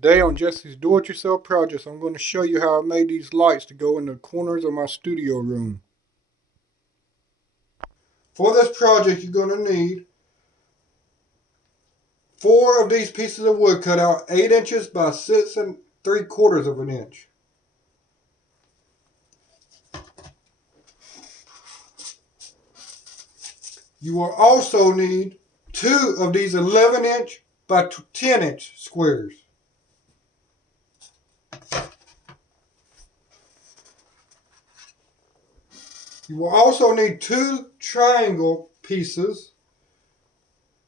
Today on Jesse's Do-It-Yourself Projects, I'm going to show you how I made these lights to go in the corners of my studio room. For this project, you're going to need 4 of these pieces of wood cut out 8 inches by 6 3/4 of an inch. You will also need 2 of these 11-inch by 10-inch squares. You will also need 2 triangle pieces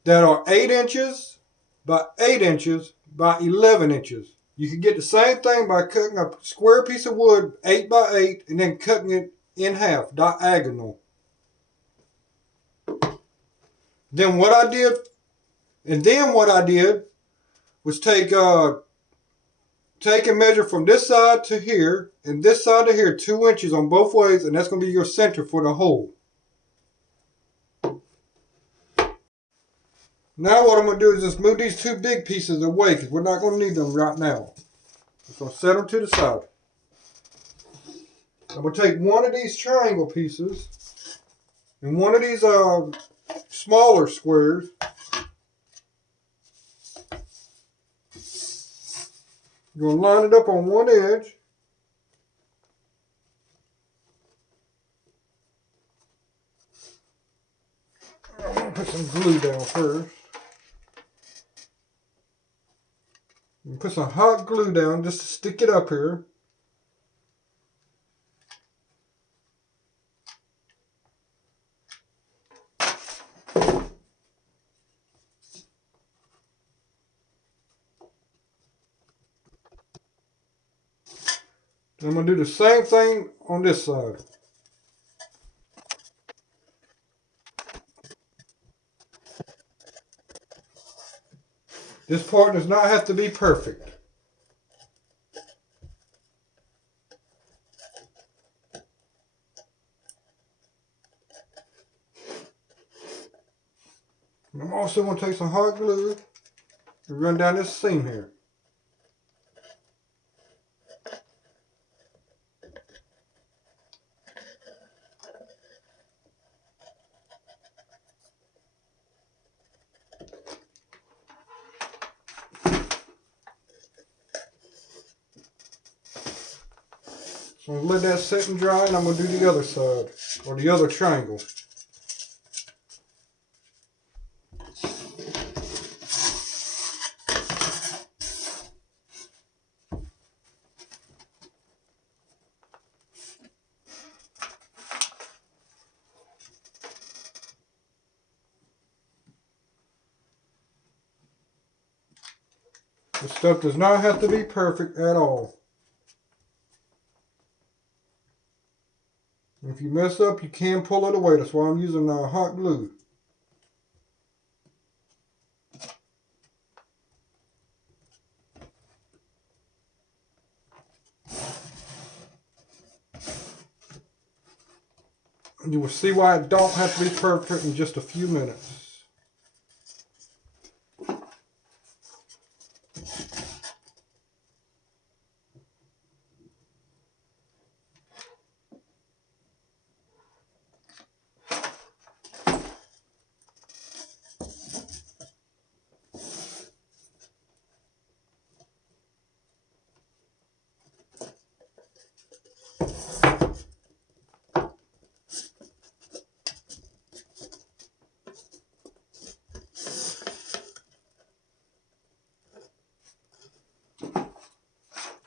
that are 8 inches by 8 inches by 11 inches. You can get the same thing by cutting a square piece of wood 8 by 8 and then cutting it in half, diagonal. Then what I did was take and measure from this side to here and this side to here 2 inches on both ways, and that's going to be your center for the hole. Now what I'm going to do is just move these 2 big pieces away because we're not going to need them right now. Just going to set them to the side. I'm going to take one of these triangle pieces and one of these smaller squares. You're going to line it up on one edge. I'm going to put some glue down first. And put some hot glue down just to stick it up here. And I'm going to do the same thing on this side. This part does not have to be perfect. And I'm also going to take some hot glue and run down this seam here. So I'm going to let that set and dry, and I'm going to do the other side, or the other triangle. This stuff does not have to be perfect at all. If you mess up, you can pull it away. That's why I'm using hot glue. You will see why it don't have to be perfect in just a few minutes.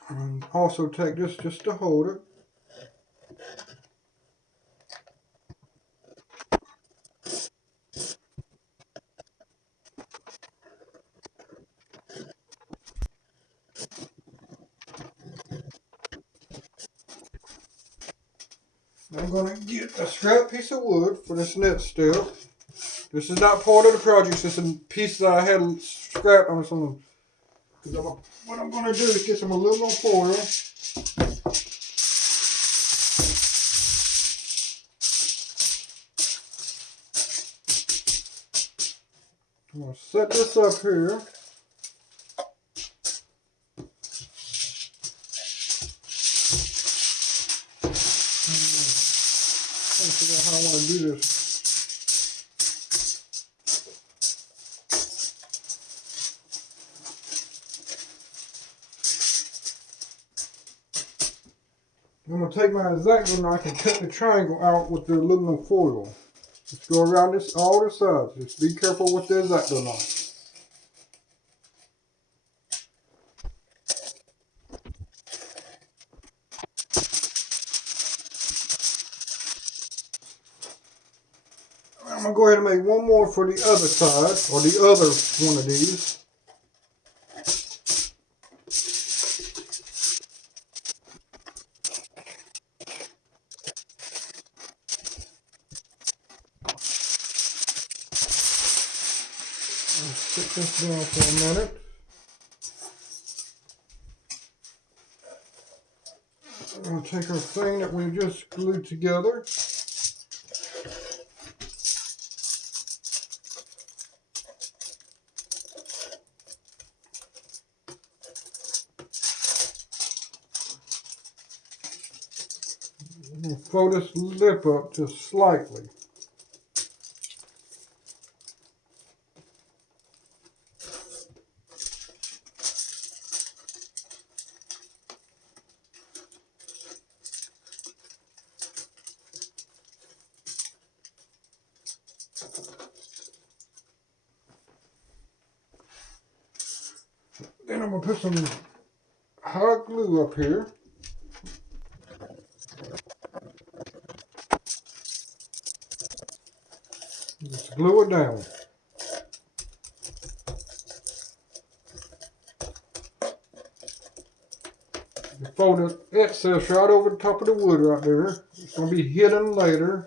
And also take this just to hold it. I'm going to get a scrap piece of wood for this next step. This is not part of the project. It's a piece that I had scrapped on some. What I'm going to do is get some aluminum foil. I'm going to set this up here. figure out how I want to do this. I'm going to take my X-Acto knife and cut the triangle out with the aluminum foil. Just go around this all the sides. Just be careful with the X-Acto knife. I'm going to go ahead and make one more for the other side, or the other one of these. Let's sit this down for a minute. I'm going to take our thing that we just glued together. And fold this lip up just slightly. Then I'm going to put some hot glue up here. Just glue it down. You fold the excess right over the top of the wood right there. It's going to be hidden later.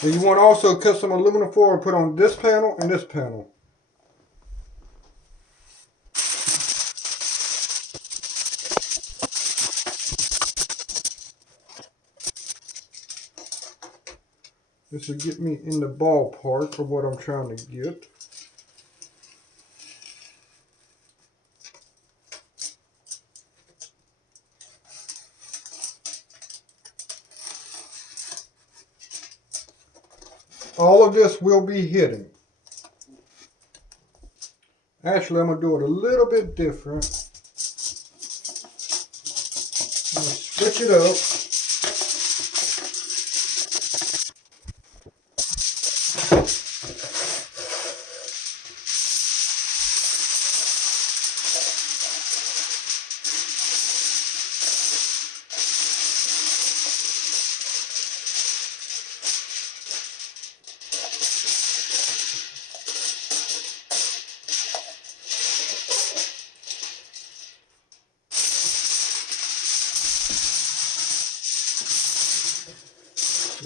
And you want to also cut some aluminum foil and put on this panel and this panel. This will get me in the ballpark of what I'm trying to get. All of this will be hidden. Actually, I'm going to do it a little bit different. I'm going to switch it up.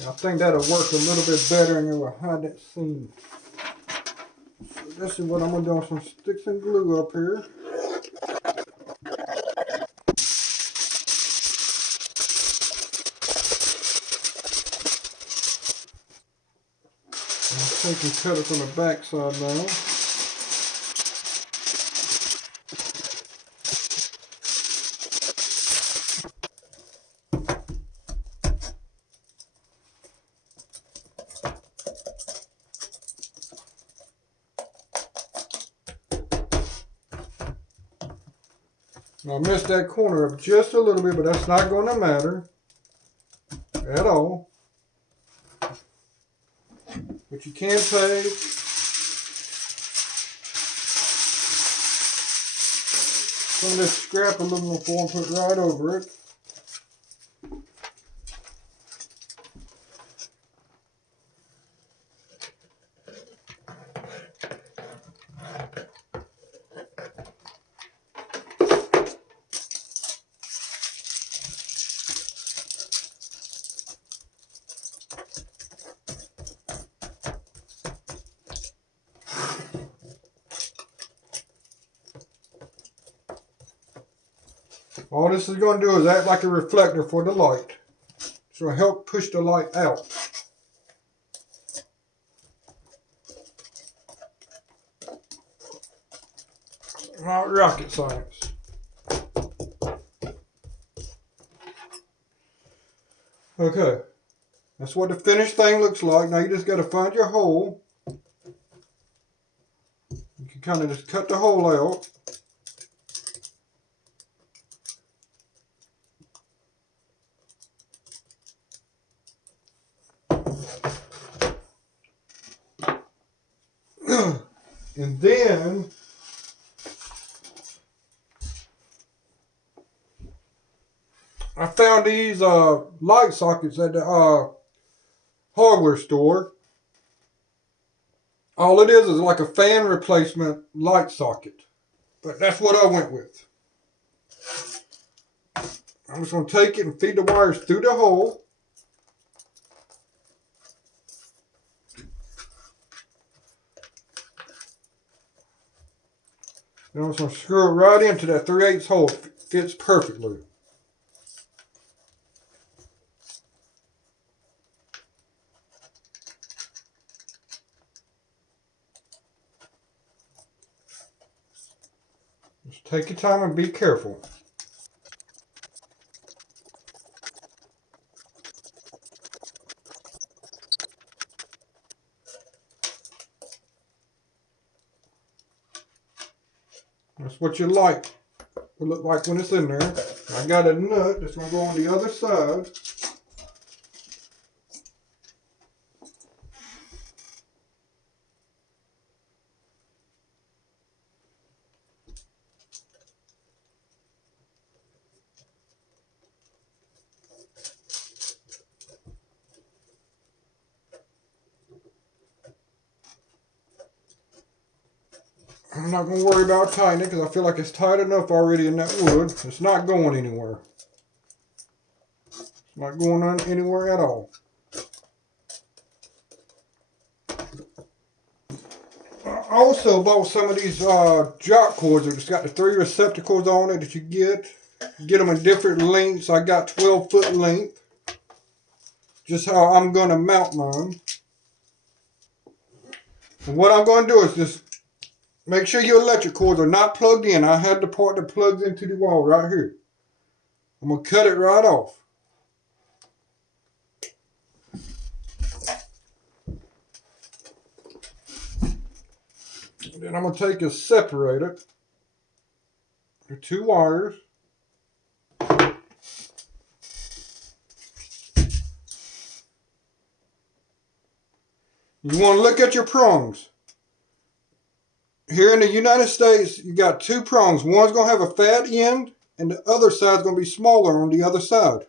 I think that'll work a little bit better and it will hide that seam. So this is what I'm going to do. Some sticks and glue up here. I'll take and cut it from the back side now. I missed that corner up just a little bit, but that's not going to matter at all. But you can take some of this scrap aluminum foil and put it right over it. All this is going to do is act like a reflector for the light. going to help push the light out. Not rocket science. Okay, that's what the finished thing looks like. Now you just got to find your hole. You can kind of just cut the hole out. And then I found these light sockets at the hardware store. All it is like a fan replacement light socket. But that's what I went with. I'm just going to take it and feed the wires through the hole. Then I'm just going to screw it right into that 3/8 hole. It fits perfectly. Just take your time and be careful. That's what your light will look like when it's in there. I got a nut that's going to go on the other side. I'm not going to worry about tightening it because I feel like it's tight enough already in that wood. It's not going anywhere. It's not going on anywhere at all. I also bought some of these jock cords that just got the 3 receptacles on it that you get. Get them in different lengths. I got 12-foot length. Just how I'm going to mount mine. And what I'm going to do is just make sure your electric cords are not plugged in. I have the part that plugs into the wall right here. I'm going to cut it right off. And then I'm going to take a separator. The 2 wires. You want to look at your prongs. Here in the United States, you got 2 prongs. One's going to have a fat end, and the other side's going to be smaller on the other side.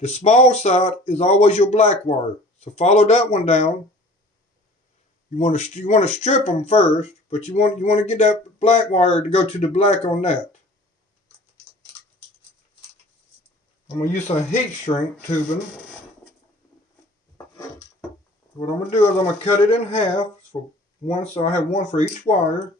The small side is always your black wire. So follow that one down. You want to strip them first, but you want to get that black wire to go to the black on that. I'm going to use some heat shrink tubing. What I'm going to do is I'm going to cut it in half for one, so I have one for each wire.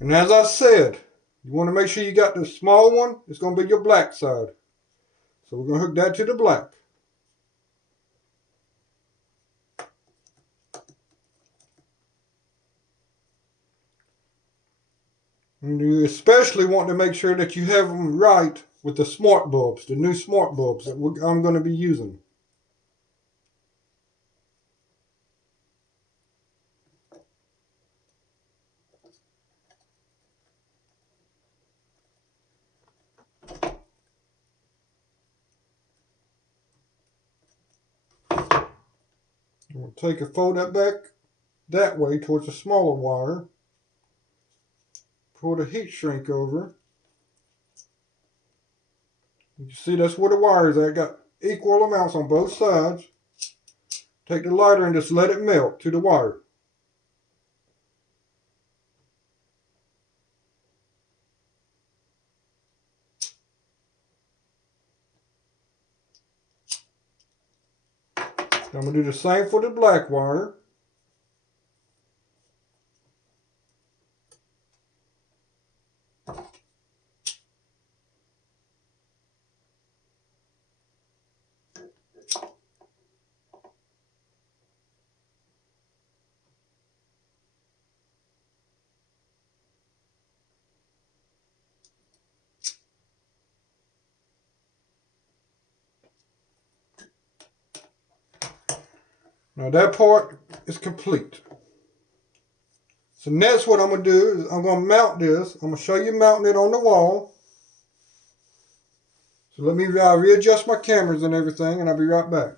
And as I said, you want to make sure you got the small one. It's going to be your black side. So we're going to hook that to the black. And you especially want to make sure that you have them right with the smart bulbs, the new smart bulbs that I'm going to be using. We'll take and fold that back that way towards the smaller wire. Pull the heat shrink over. You can see that's where the wires are. Got equal amounts on both sides. Take the lighter and just let it melt to the wire. I'm going to do the same for the black wire. Now that part is complete. So next what I'm going to do is I'm going to mount this. I'm going to show you mounting it on the wall. So let me readjust my cameras and everything, and I'll be right back.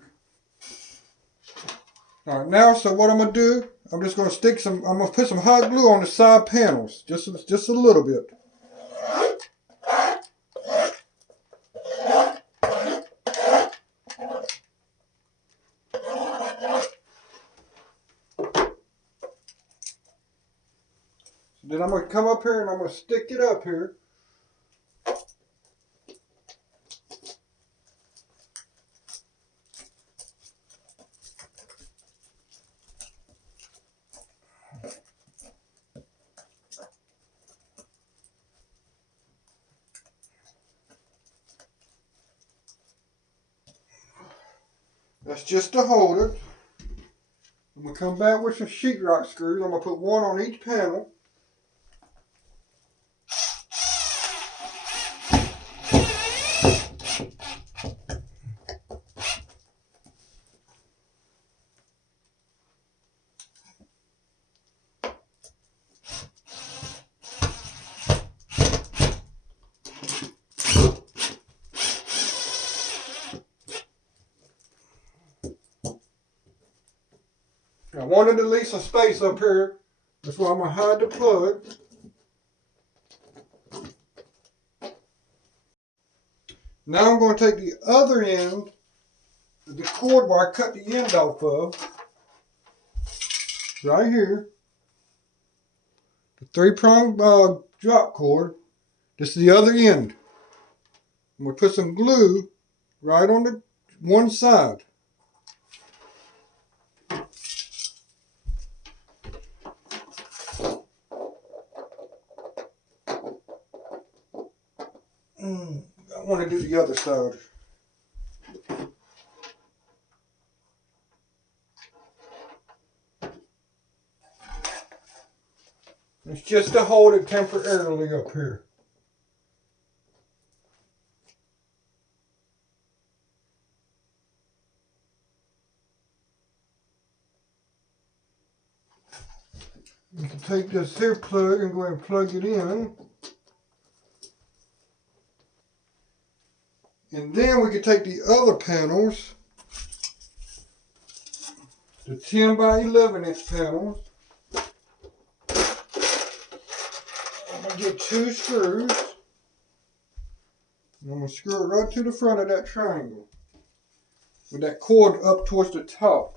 All right, now, so what I'm going to do, I'm just going to I'm going to put some hot glue on the side panels, just a little bit. Then I'm going to come up here and I'm going to stick it up here. That's just to hold it. I'm going to come back with some sheetrock screws. I'm going to put one on each panel. I wanted to leave some space up here. That's why I'm going to hide the plug. Now I'm going to take the other end, the cord where I cut the end off of, right here. The 3-prong drop cord. This is the other end. I'm going to put some glue right on the one side. I want to do the other side. It's just to hold it temporarily up here. You can take this here plug and go ahead and plug it in. And then we can take the other panels, the 10 by 11 inch panels. I'm going to get 2 screws. And I'm going to screw it right to the front of that triangle with that cord up towards the top.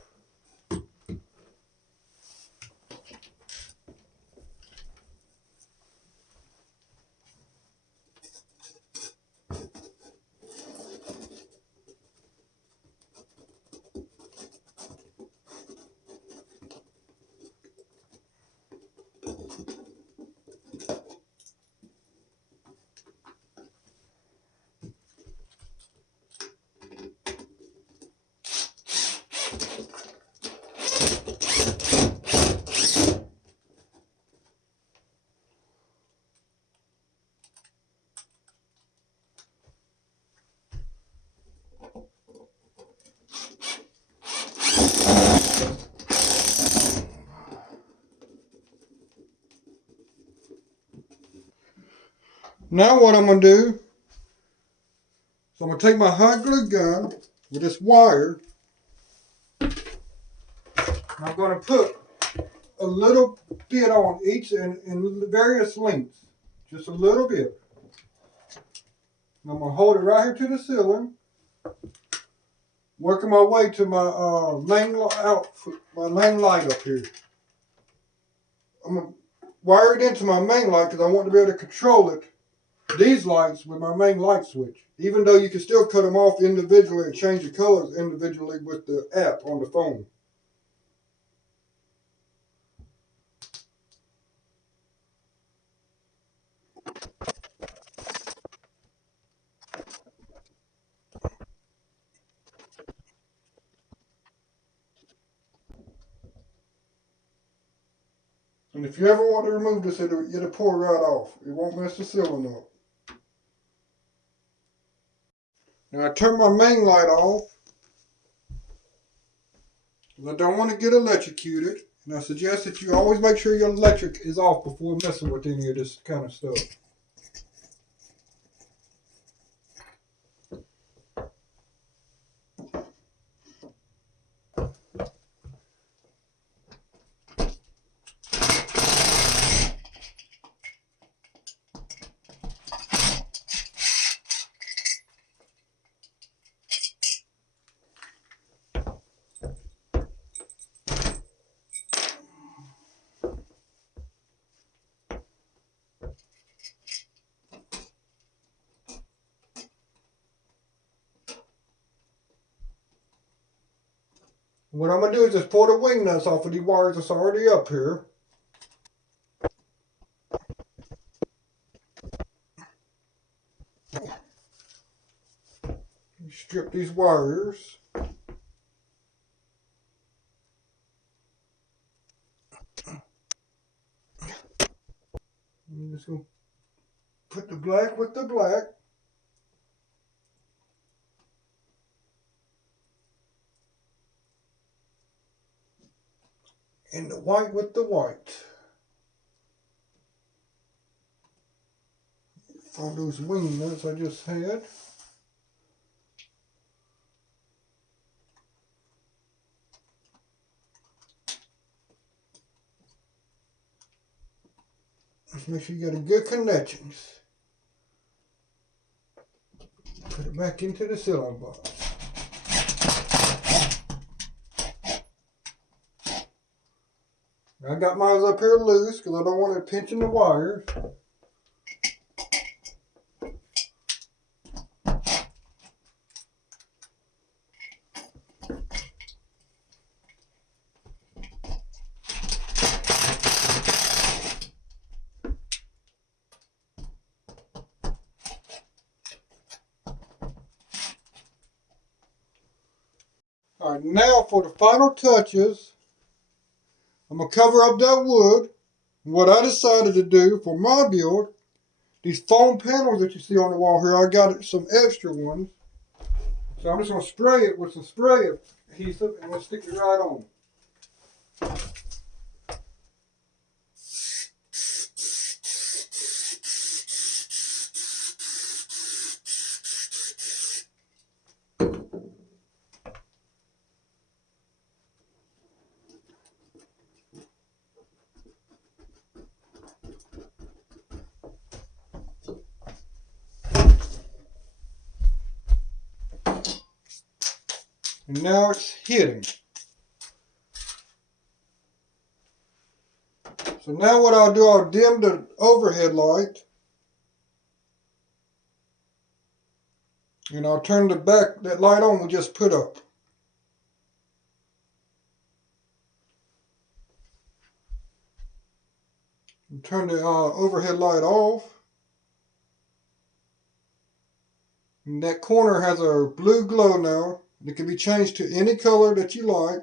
Now what I'm going to do, so I'm going to take my hot glue gun with this wire. I'm going to put a little bit on each in various lengths. Just a little bit. And I'm going to hold it right here to the ceiling. Working my way to my main light up here. I'm going to wire it into my main light because I want to be able to control it these lights with my main light switch, even though you can still cut them off individually and change the colors individually with the app on the phone. And if you ever want to remove this, it'll pour right off. It won't mess the ceiling up. Now I turn my main light off. I don't want to get electrocuted. And I suggest that you always make sure your electric is off before messing with any of this kind of stuff. What I'm going to do is just pull the wing nuts off of the wires that's already up here. Strip these wires. I'm just going to put the black with the black. And the white with the white. All those wing nuts I just had. Just make sure you got a good connections. Put it back into the ceiling box. I got mine up here loose because I don't want it pinching the wires. Alright, now for the final touches, I'm going to cover up that wood. What I decided to do for my build, these foam panels that you see on the wall here, I got some extra ones. So I'm just going to spray it with some spray adhesive and we'll stick it right on. And now it's hitting. So now what I'll do, I'll dim the overhead light. And I'll turn the back, that light on we just put up. And turn the overhead light off. And that corner has a blue glow now. It can be changed to any color that you like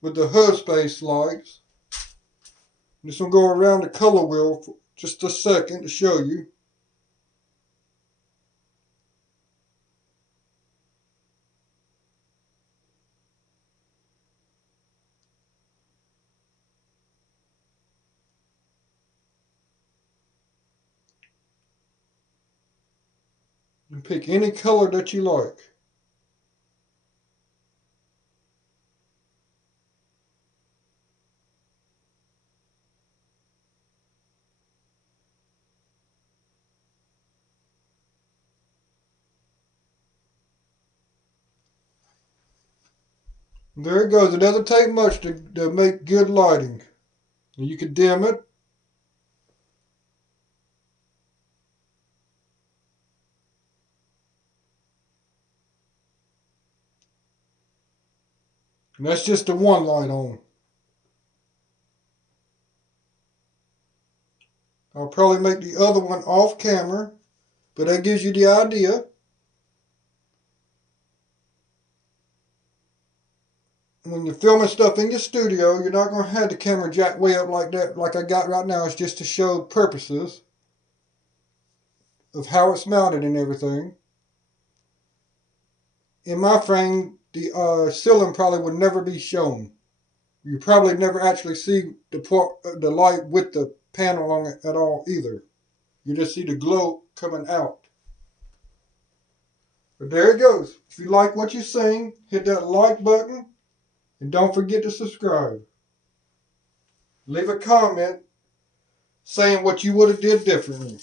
with the HUD space lights. I'm just going to go around the color wheel for just a second to show you. And pick any color that you like. There it goes. It doesn't take much to make good lighting. And you can dim it. And that's just the one light on. I'll probably make the other one off camera, but that gives you the idea. When you're filming stuff in your studio, you're not going to have the camera jacked way up like that, like I got right now. It's just to show purposes of how it's mounted and everything. In my frame, the ceiling probably would never be shown. You probably never actually see the light with the panel on it at all either. You just see the glow coming out. But there it goes. If you like what you seen, hit that like button. And don't forget to subscribe. Leave a comment saying what you would have did differently.